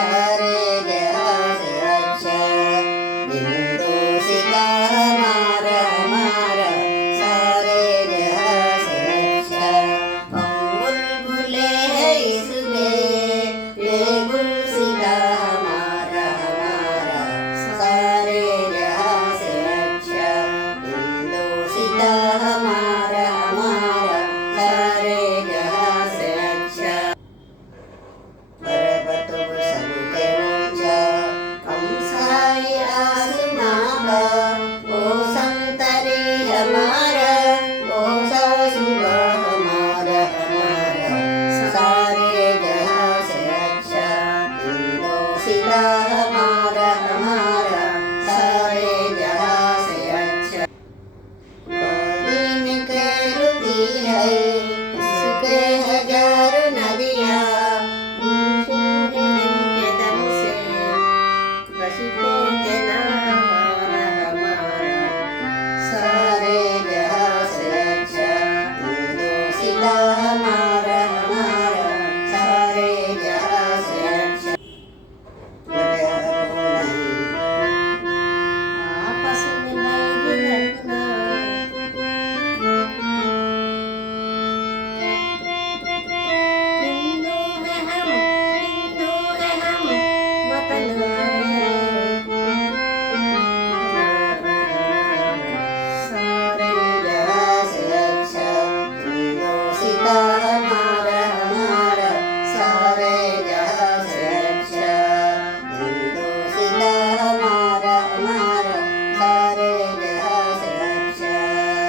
हरे हरे हरे शिला हमार हमार सारे जहाँ से अच्छा निकलती है उसके हज़ार नदियाँ सारे जहाँ से अच्छा शिला हमार Bye.